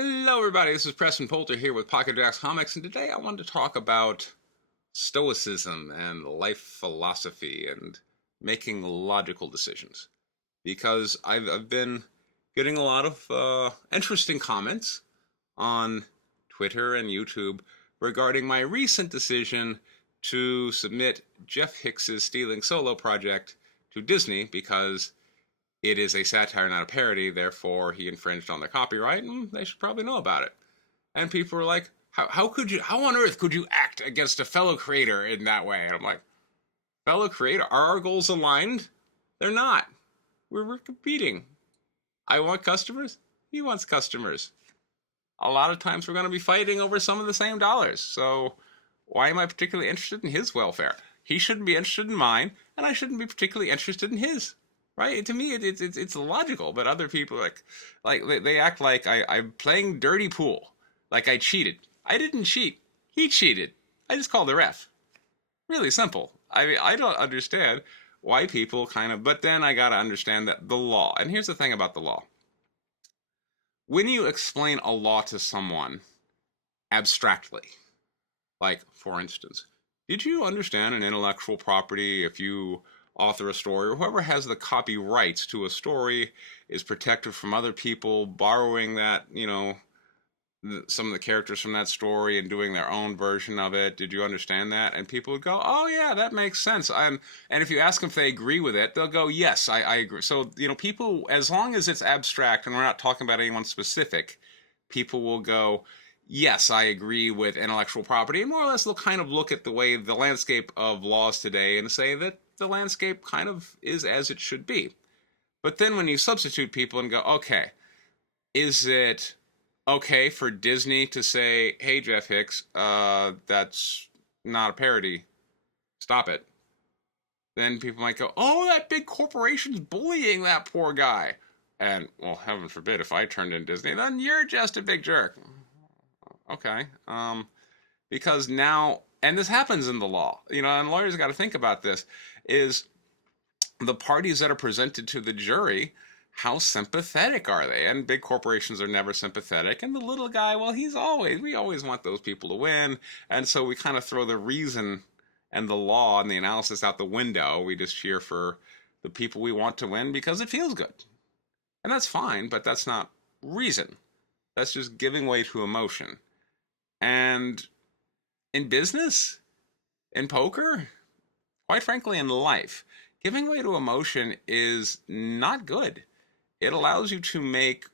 Hello, everybody. This is Preston Poulter here with Pocket Jacks Comics, and today I wanted to talk about stoicism and life philosophy and making logical decisions. Because I've been getting a lot of interesting comments on Twitter and YouTube regarding my recent decision to submit Jeff Hicks's Stealing Solo project to Disney because it is a satire, not a parody, therefore he infringed on their copyright, and they should probably know about it. And people were like, how on earth could you act against a fellow creator in that way? And I'm like, fellow creator, are our goals aligned? They're not. We're competing. I want customers, he wants customers. A lot of times we're going to be fighting over some of the same dollars, so why am I particularly interested in his welfare? He shouldn't be interested in mine, and I shouldn't be particularly interested in his. Right? To me, it's logical, but other people they act like I'm playing dirty pool, like I cheated. I didn't cheat. He cheated. I just called the ref. Really simple. I don't understand why people kind of. But then I gotta understand that the law. And here's the thing about the law. When you explain a law to someone abstractly, like for instance, did you understand an intellectual property if you author a story, or whoever has the copyrights to a story is protected from other people borrowing that, some of the characters from that story and doing their own version of it. Did you understand that? And people would go, oh yeah, that makes sense. And if you ask them if they agree with it, they'll go, yes, I agree. So, people, as long as it's abstract and we're not talking about anyone specific, people will go, yes, I agree with intellectual property. And more or less, they'll kind of look at the way the landscape of laws today and say that the landscape kind of is as it should be. But then when you substitute people and go, okay, is it okay for Disney to say, hey, Jeff Hicks, that's not a parody, stop it? Then people might go, oh, that big corporation's bullying that poor guy. And, well, heaven forbid, if I turned in Disney, then you're just a big jerk. Okay. Because now, and this happens in the law, and lawyers got to think about this, is the parties that are presented to the jury, how sympathetic are they? And big corporations are never sympathetic. And the little guy, well, we always want those people to win. And so we kind of throw the reason and the law and the analysis out the window. We just cheer for the people we want to win because it feels good. And that's fine, but that's not reason. That's just giving way to emotion. And in business, in poker, quite frankly, in life, giving way to emotion is not good. It allows you to make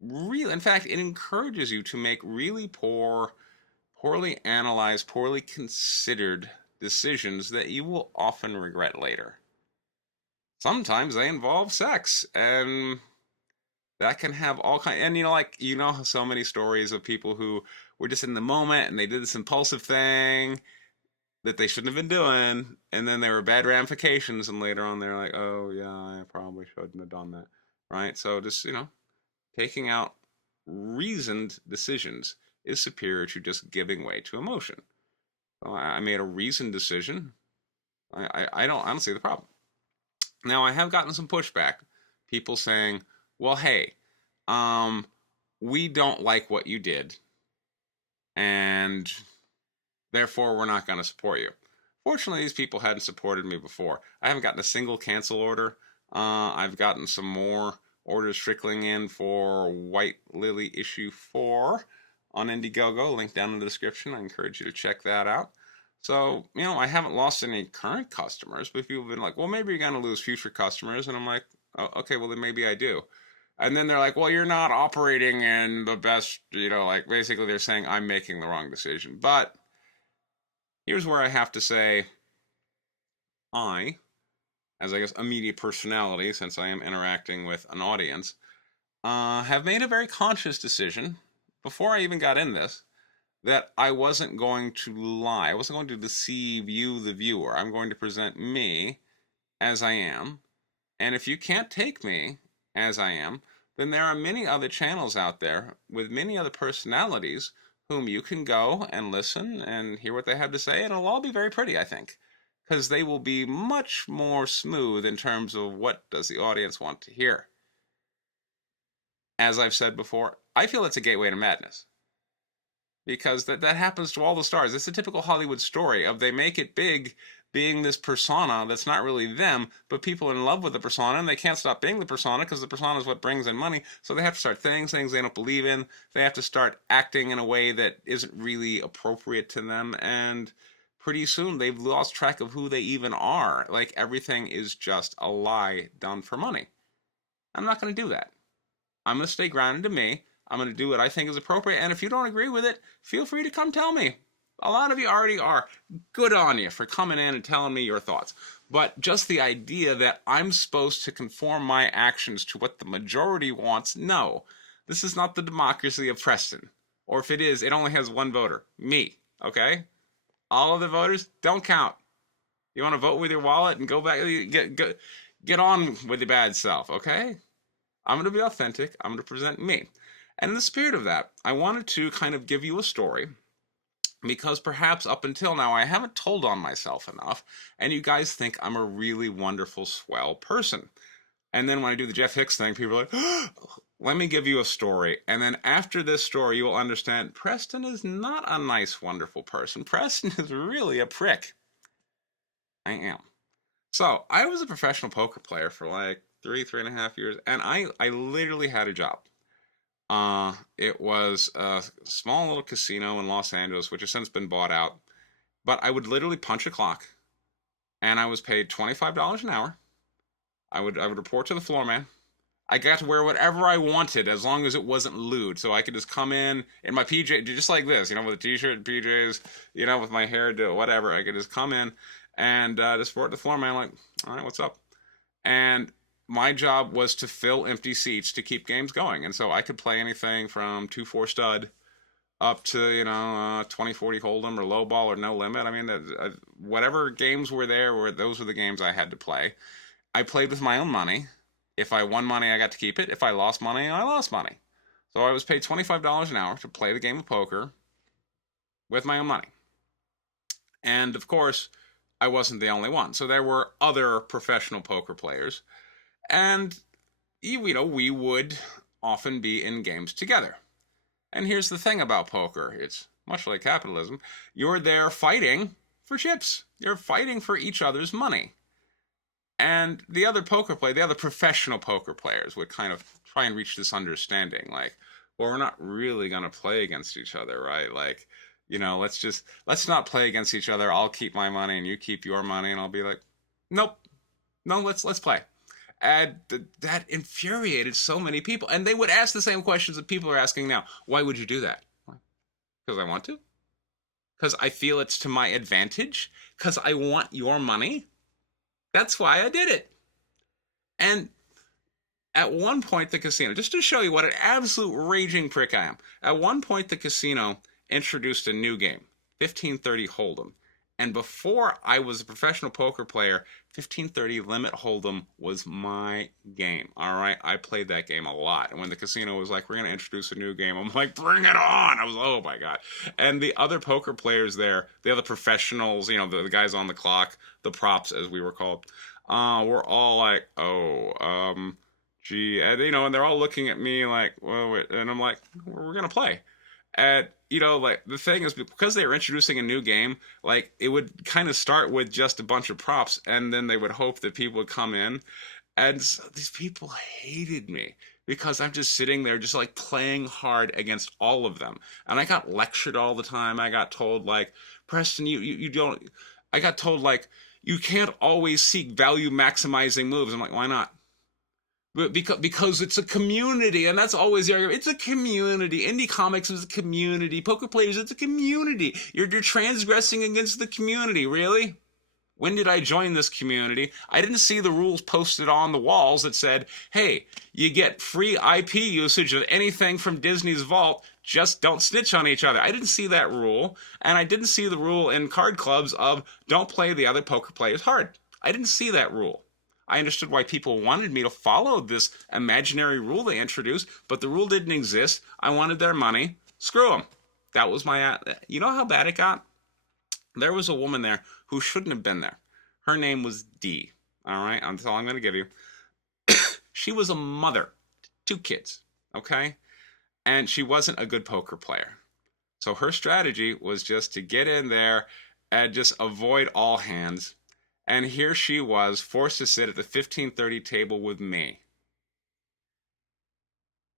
in fact, it encourages you to make really poorly analyzed, poorly considered decisions that you will often regret later. Sometimes they involve sex, and that can have all kinds, and so many stories of people who were just in the moment and they did this impulsive thing that they shouldn't have been doing, and then there were bad ramifications, and later on they're like, oh yeah, I probably shouldn't have done that, right? So just, taking out reasoned decisions is superior to just giving way to emotion. So I made a reasoned decision. I don't see the problem. Now, I have gotten some pushback, people saying, well, hey, we don't like what you did, and therefore we're not going to support you. Fortunately, these people hadn't supported me before. I haven't gotten a single cancel order. I've gotten some more orders trickling in for White Lily issue 4 on Indiegogo, link down in the description. I encourage you to check that out. So, I haven't lost any current customers, but people have been like, well, maybe you're going to lose future customers. And I'm like, oh, okay, well, then maybe I do. And then they're like, well, you're not operating in the best, basically they're saying I'm making the wrong decision. But here's where I have to say, as I guess a media personality, since I am interacting with an audience, have made a very conscious decision, before I even got in this, that I wasn't going to lie. I wasn't going to deceive you, the viewer. I'm going to present me as I am. And if you can't take me as I am, then there are many other channels out there with many other personalities whom you can go and listen and hear what they have to say, and it'll all be very pretty, I think, because they will be much more smooth in terms of what does the audience want to hear. As I've said before, I feel it's a gateway to madness. Because that happens to all the stars. It's a typical Hollywood story of they make it big being this persona that's not really them, but people are in love with the persona and they can't stop being the persona because the persona is what brings in money. So they have to start saying things they don't believe in. They have to start acting in a way that isn't really appropriate to them, and pretty soon they've lost track of who they even are. Like everything is just a lie done for money. I'm not going to do that. I'm going to stay grounded to me. I'm going to do what I think is appropriate. And if you don't agree with it, feel free to come tell me. A lot of you already are. Good on you for coming in and telling me your thoughts. But just the idea that I'm supposed to conform my actions to what the majority wants, no. This is not the democracy of Preston. Or if it is, it only has one voter. Me. Okay? All of the voters don't count. You want to vote with your wallet and go back, get on with your bad self, okay? I'm going to be authentic. I'm going to present me. And in the spirit of that, I wanted to kind of give you a story, because perhaps up until now I haven't told on myself enough, and you guys think I'm a really wonderful, swell person. And then when I do the Jeff Hicks thing, people are like, oh, let me give you a story. And then after this story, you will understand Preston is not a nice, wonderful person. Preston is really a prick. I am. So I was a professional poker player for like 3.5 years, and I literally had a job. It was a small little casino in Los Angeles, which has since been bought out. But I would literally punch a clock, and I was paid $25 an hour. I would report to the floor man. I got to wear whatever I wanted as long as it wasn't lewd. So I could just come in my PJ, just like this, with a t-shirt and PJs, with my hair, whatever. I could just come in and just report to the floor man, like, all right, what's up? And my job was to fill empty seats to keep games going. And so I could play anything from 2-4 stud up to, 20-40 hold'em or low ball or no limit. I mean, whatever games were there, those were the games I had to play. I played with my own money. If I won money, I got to keep it. If I lost money, I lost money. So I was paid $25 an hour to play the game of poker with my own money. And of course, I wasn't the only one. So there were other professional poker players. And, we would often be in games together. And here's the thing about poker. It's much like capitalism. You're there fighting for chips. You're fighting for each other's money. And the other professional poker players would kind of try and reach this understanding. Like, well, we're not really going to play against each other, right? Like, let's not play against each other. I'll keep my money and you keep your money. And I'll be like, nope, no, let's play. And that infuriated so many people. And they would ask the same questions that people are asking now. Why would you do that? Because I want to? Because I feel it's to my advantage? Because I want your money? That's why I did it. And at one point, the casino, just to show you what an absolute raging prick I am, at one point, the casino introduced a new game, 1530 Hold'em. And before I was a professional poker player, 1530 Limit Hold'em was my game. All right, I played that game a lot. And when the casino was like, we're going to introduce a new game, I'm like, bring it on. I was, oh my God. And the other poker players there, the other professionals, the guys on the clock, the props as we were called, were all like, gee. And, and they're all looking at me like, well, wait. And I'm like, we're going to play. And, like, the thing is, because they were introducing a new game, like, it would kind of start with just a bunch of props, and then they would hope that people would come in. And so these people hated me because I'm just sitting there just, like, playing hard against all of them. And I got lectured all the time. I got told, like, Preston, you don't... I got told, like, you can't always seek value-maximizing moves. I'm like, why not? Because it's a community, and that's always the argument. It's a community. Indie comics is a community. Poker players, it's a community. You're transgressing against the community, really? When did I join this community? I didn't see the rules posted on the walls that said, hey, you get free IP usage of anything from Disney's vault, just don't snitch on each other. I didn't see that rule, and I didn't see the rule in card clubs of don't play the other poker players hard. I didn't see that rule. I understood why people wanted me to follow this imaginary rule they introduced, but the rule didn't exist. I wanted their money. Screw them. That was my... You know how bad it got? There was a woman there who shouldn't have been there. Her name was Dee. All right? That's all I'm going to give you. She was a mother to 2 kids. Okay? and she wasn't a good poker player. So her strategy was just to get in there and just avoid all hands. And here she was, forced to sit at the 1530 table with me.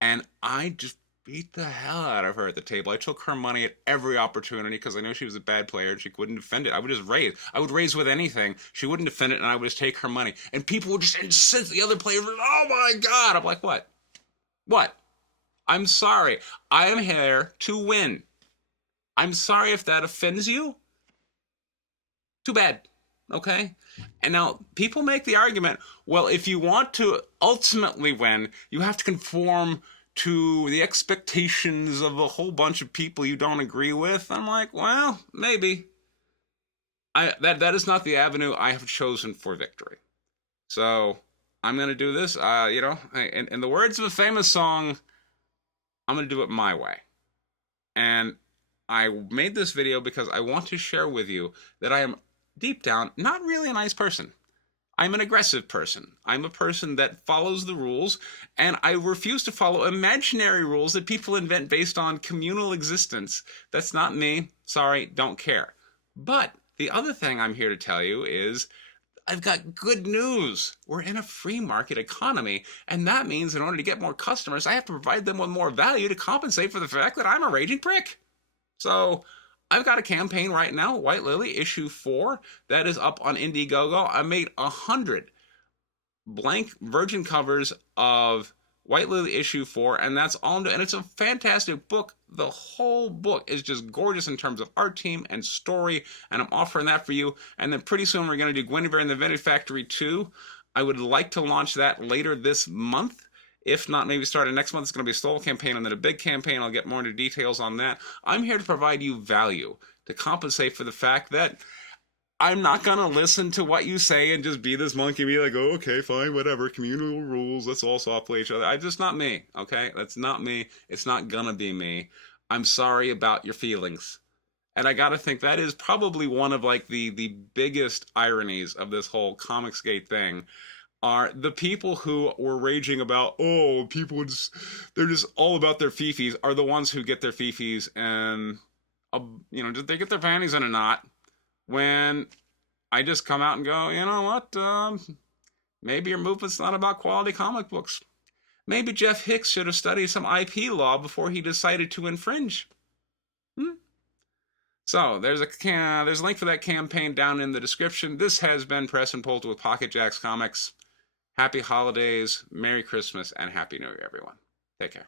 And I just beat the hell out of her at the table. I took her money at every opportunity because I knew she was a bad player and she wouldn't defend it. I would just raise. I would raise with anything. She wouldn't defend it, and I would just take her money. And people would just incense the other player. Oh my God! I'm like, what? What? I'm sorry. I am here to win. I'm sorry if that offends you. Too bad. Okay? And now people make the argument, well, if you want to ultimately win, you have to conform to the expectations of a whole bunch of people you don't agree with. I'm like, well, maybe. That is not the avenue I have chosen for victory. So I'm going to do this. In the words of a famous song, I'm going to do it my way. And I made this video because I want to share with you that I am deep down not really a nice person. I'm an aggressive person. I'm a person that follows the rules, and I refuse to follow imaginary rules that people invent based on communal existence. That's not me. Sorry, don't care. But the other thing I'm here to tell you is I've got good news. We're in a free market economy, and that means in order to get more customers, I have to provide them with more value to compensate for the fact that I'm a raging prick. So I've got a campaign right now, White Lily issue 4, that is up on Indiegogo. I made 100 blank virgin covers of White Lily issue 4, and that's all. And it's a fantastic book. The whole book is just gorgeous in terms of art team and story, and I'm offering that for you. And then pretty soon we're going to do Guinevere and the Vending Factory 2. I would like to launch that later this month. If not, maybe starting next month. It's going to be a slow campaign and then a big campaign. I'll get more into details on that. I'm here to provide you value, to compensate for the fact that I'm not going to listen to what you say and just be this monkey and be like, oh, okay, fine, whatever, communal rules, let's all soft play each other. I'm just not me, okay? That's not me. It's not going to be me. I'm sorry about your feelings. And I got to think that is probably one of like the biggest ironies of this whole Comicsgate thing. Are the people who were raging about, oh, people just, they're just all about their fifis, are the ones who get their fifis and, they get their panties in a knot when I just come out and go, you know what, maybe your movement's not about quality comic books. Maybe Jeff Hicks should have studied some IP law before he decided to infringe. So there's a link for that campaign down in the description. This has been Press and Polter with Pocket Jacks Comics. Happy holidays, Merry Christmas, and Happy New Year, everyone. Take care.